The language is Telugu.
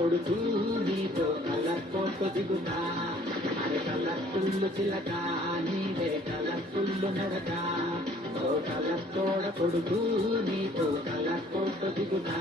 కొడుకు నీతో కలర్ ఫోటో దిగుతా అరే కలర్ఫుల్ చిలక నీదే కలర్ఫుల్ నడక ఓ కలర్ తోడ కొడుకు నీతో కలర్ ఫోటో దిగుతా